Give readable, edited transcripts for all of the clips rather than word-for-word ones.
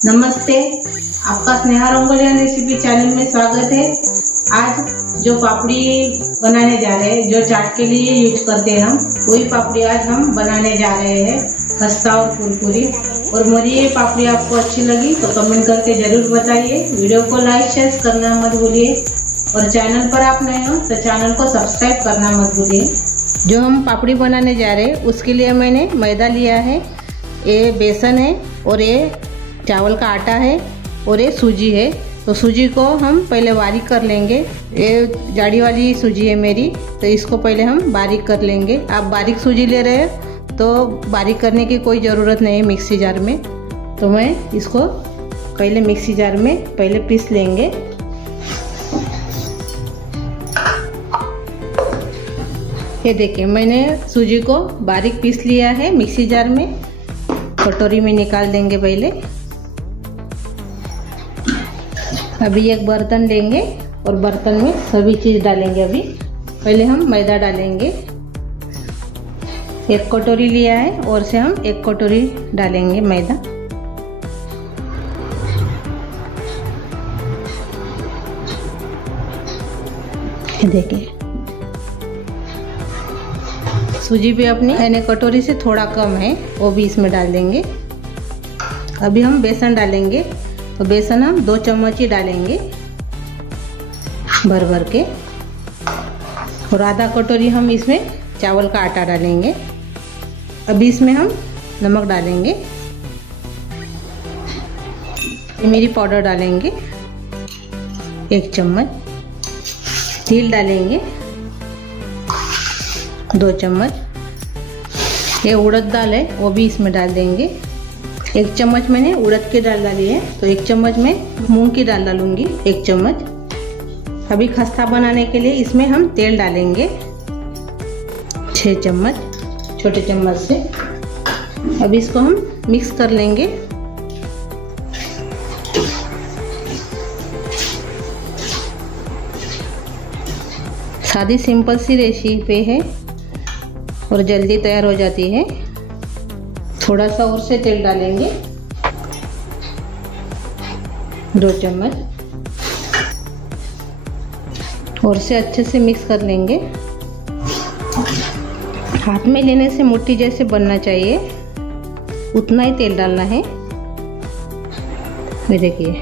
नमस्ते, आपका Sneha रंगोलिया recipe channel में स्वागत है। आज जो पापड़ी बनाने जा रहे हैं, जो चाट के लिए यूज करते हैं हम, वही पापड़ी आज हम बनाने जा रहे हैं, खस्ता और कुरकुरी। और मेरी ये पापड़ी आपको अच्छी लगी तो कमेंट करके जरूर बताइए। वीडियो को लाइक शेयर करना मत भूलिए और चैनल पर आप नए हो तो चैनल को सब्सक्राइब करना मत भूलिए। जो हम पापड़ी बनाने जा रहे हैं उसके लिए मैंने मैदा लिया है, ये बेसन है और ये चावल का आटा है और ये सूजी है। तो सूजी को हम पहले बारीक कर लेंगे। ये जाड़ी वाली सूजी है मेरी, तो इसको पहले हम बारीक कर लेंगे। आप बारीक सूजी ले रहे हैं तो बारीक करने की कोई ज़रूरत नहीं है मिक्सी जार में। तो मैं इसको पहले मिक्सी जार में पहले पीस लेंगे। ये देखिए, मैंने सूजी को बारीक पीस लिया है मिक्सी जार में। कटोरी में निकाल देंगे पहले। अभी एक बर्तन लेंगे और बर्तन में सभी चीज़ डालेंगे। अभी पहले हम मैदा डालेंगे, 1 कटोरी लिया है और से हम 1 कटोरी डालेंगे मैदा। देखिए, सूजी भी अपनी मैंने कटोरी से थोड़ा कम है, वो भी इसमें डाल देंगे। अभी हम बेसन डालेंगे, तो बेसन हम 2 चम्मच ही डालेंगे भर भर के। और आधा कटोरी हम इसमें चावल का आटा डालेंगे। अभी इसमें हम नमक डालेंगे, मिर्ची पाउडर डालेंगे 1 चम्मच, तिल डालेंगे 2 चम्मच, ये उड़द दाल है वो भी इसमें डाल देंगे। 1 चम्मच मैंने उड़द की दाल डाली है, तो 1 चम्मच में मूंग की दाल डालूंगी 1 चम्मच। अभी खस्ता बनाने के लिए इसमें हम तेल डालेंगे 6 चम्मच छोटे चम्मच से। अभी इसको हम मिक्स कर लेंगे। सादी सिंपल सी रेसिपी है और जल्दी तैयार हो जाती है। थोड़ा सा और से तेल डालेंगे 2 चम्मच और से अच्छे से मिक्स कर लेंगे। हाथ में लेने से मुट्ठी जैसे बनना चाहिए, उतना ही तेल डालना है। ये देखिए,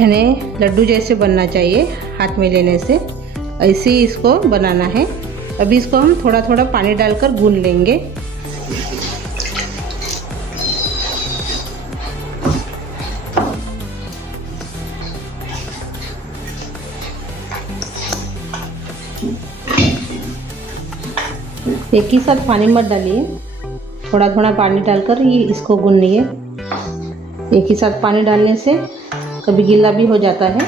यानी लड्डू जैसे बनना चाहिए हाथ में लेने से, ऐसे ही इसको बनाना है। अभी इसको हम थोड़ा थोड़ा पानी डालकर गूंद लेंगे। एक ही साथ पानी मत डालिए, थोड़ा थोड़ा पानी डालकर ही इसको गूंदिए। एक ही साथ पानी डालने से कभी गीला भी हो जाता है।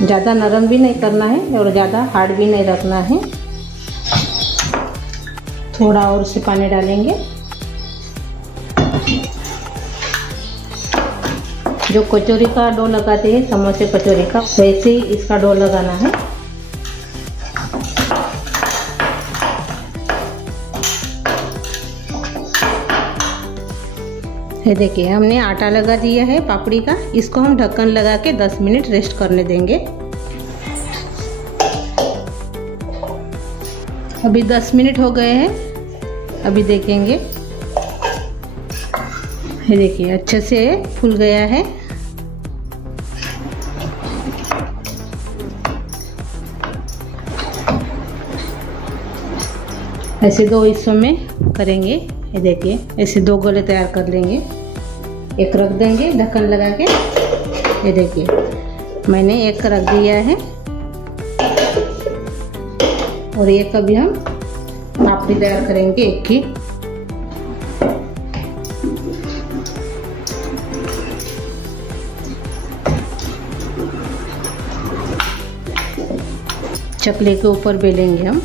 ज़्यादा नरम भी नहीं करना है और ज़्यादा हार्ड भी नहीं रखना है। थोड़ा और से पानी डालेंगे। जो कचौरी का डो लगाते हैं, समोसे कचौरी का, वैसे ही इसका डो लगाना है। ये देखिए, हमने आटा लगा दिया है पापड़ी का। इसको हम ढक्कन लगा के 10 मिनट रेस्ट करने देंगे। अभी 10 मिनट हो गए हैं। अभी देखेंगे, ये देखिए अच्छे से फूल गया है। ऐसे 2 हिस्सों में करेंगे। ये देखिए, ऐसे 2 गोले तैयार कर लेंगे। एक रख देंगे ढक्कन लगा के। ये देखिए, मैंने एक रख दिया है और एक अभी हम पापड़ी तैयार करेंगे एक की। चकले के ऊपर बेलेंगे हम।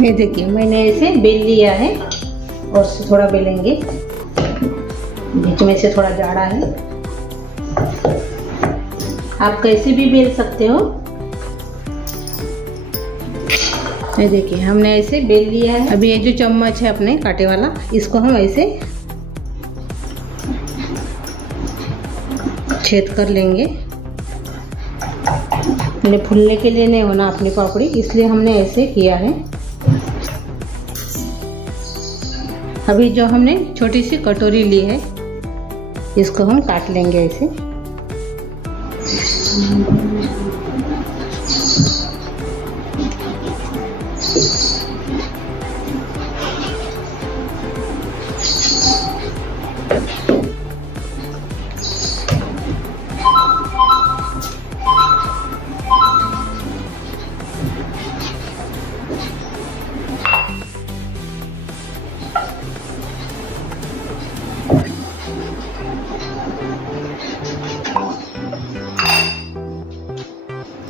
ये देखिए मैंने ऐसे बेल लिया है और थोड़ा बेलेंगे, बीच में से थोड़ा जाड़ा है। आप कैसे भी बेल सकते हो। ये देखिए हमने ऐसे बेल लिया है। अभी ये जो चम्मच है अपने कांटे वाला, इसको हम ऐसे छेद कर लेंगे। मैंने फूलने के लिए नहीं होना अपनी पापड़ी, इसलिए हमने ऐसे किया है। अभी जो हमने छोटी सी कटोरी ली है, इसको हम काट लेंगे ऐसे।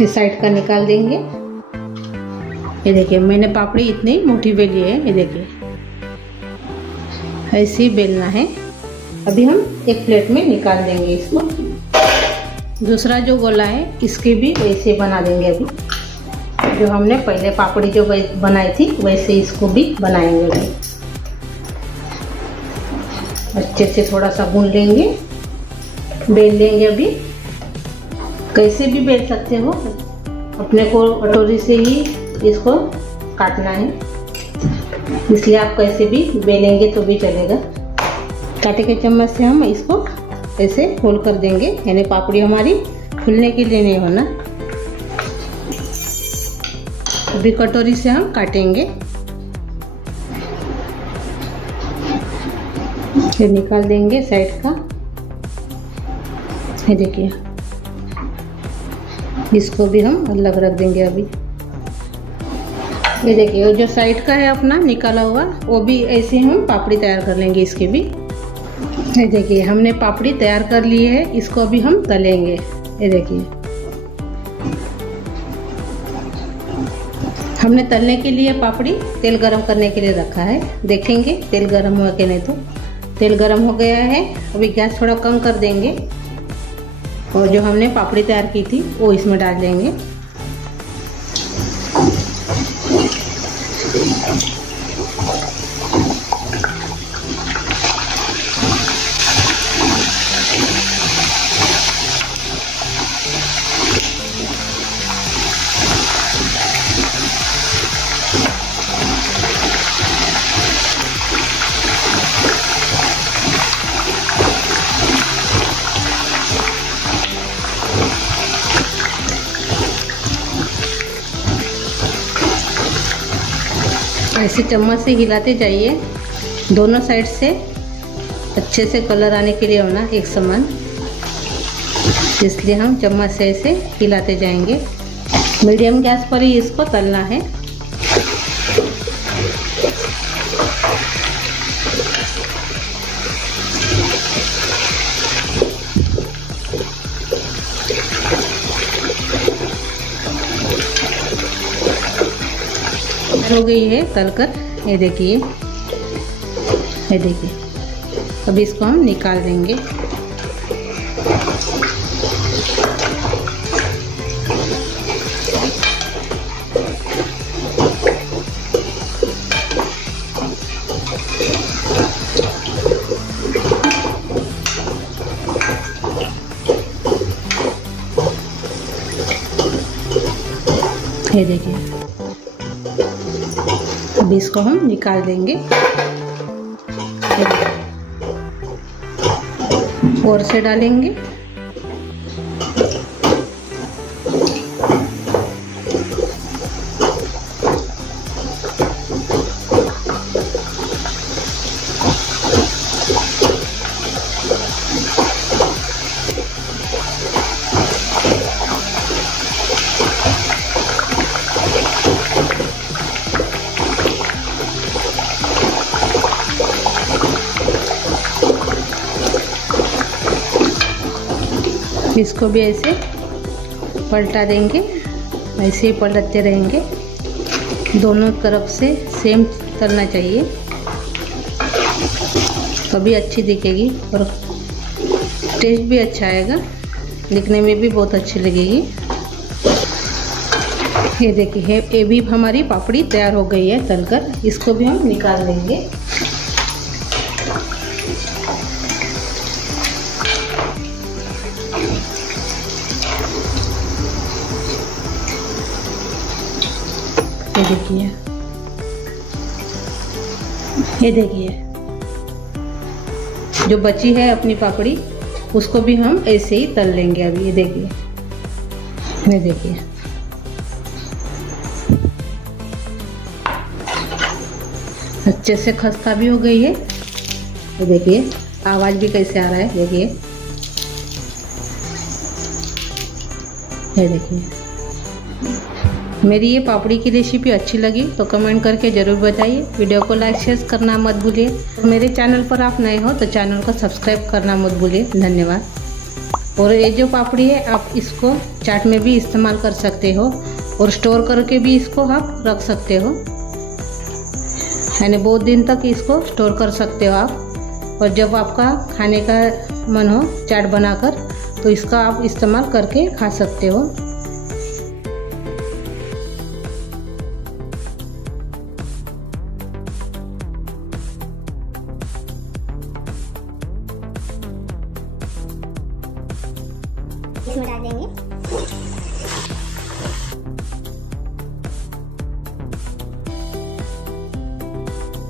इस साइड का निकाल देंगे। ये देखिए मैंने पापड़ी इतनी मोटी बेली है। ये देखिए ऐसे ही बेलना है। अभी हम एक प्लेट में निकाल देंगे इसको। दूसरा जो गोला है इसके भी वैसे बना देंगे। अभी जो हमने पहले पापड़ी जो बनाई थी वैसे इसको भी बनाएंगे। अभी अच्छे से थोड़ा सा गूंद लेंगे, बेल लेंगे। अभी कैसे भी बेल सकते हो, अपने को कटोरी से ही इसको काटना है, इसलिए आप कैसे भी बेलेंगे तो भी चलेगा। कांटे के चम्मच से हम इसको ऐसे होल कर देंगे, यानी पापड़ी हमारी फूलने के लिए नहीं होना। अभी कटोरी से हम काटेंगे। फिर निकाल देंगे साइड का। ये देखिए इसको भी हम अलग रख देंगे। अभी ये देखिए जो साइड का है अपना निकाला हुआ, वो भी ऐसे हम पापड़ी तैयार कर लेंगे इसके भी। ये देखिए हमने पापड़ी तैयार कर ली है, इसको अभी हम तलेंगे। ये देखिए हमने तलने के लिए पापड़ी तेल गरम करने के लिए रखा है। देखेंगे तेल गरम हुआ कि नहीं। तो तेल गरम हो गया है। अभी गैस थोड़ा कम कर देंगे और जो हमने पापड़ी तैयार की थी वो इसमें डाल देंगे। ऐसे चम्मच से हिलाते जाइए, दोनों साइड से अच्छे से कलर आने के लिए होना एक समान, इसलिए हम चम्मच से ऐसे हिलाते जाएंगे। मीडियम गैस पर ही इसको तलना है। हो गई है तलकर। ये देखिए अब इसको हम निकाल देंगे। ये देखिए अब इसको हम निकाल देंगे और से डालेंगे। इसको भी ऐसे पलटा देंगे, ऐसे ही पलटते रहेंगे। दोनों तरफ से सेम तलना चाहिए, तभी अच्छी दिखेगी और टेस्ट भी अच्छा आएगा, दिखने में भी बहुत अच्छी लगेगी। ये देखिए ये भी हमारी पापड़ी तैयार हो गई है तलकर, इसको भी हम निकाल लेंगे। ये देखिए जो बची है अपनी पापड़ी, उसको भी हम ऐसे ही तल लेंगे अभी। ये देखिए अच्छे से खस्ता भी हो गई है। ये देखिए आवाज भी कैसे आ रहा है, देखिए। ये देखिए मेरी ये पापड़ी की रेसिपी अच्छी लगी तो कमेंट करके ज़रूर बताइए। वीडियो को लाइक शेयर करना मत भूलिए। मेरे चैनल पर आप नए हो तो चैनल को सब्सक्राइब करना मत भूलिए। धन्यवाद। और ये जो पापड़ी है आप इसको चाट में भी इस्तेमाल कर सकते हो और स्टोर करके भी इसको आप रख सकते हो, यानी बहुत दिन तक इसको स्टोर कर सकते हो आप। और जब आपका खाने का मन हो चाट बनाकर तो इसका आप इस्तेमाल करके खा सकते हो। इसमें डाल देंगे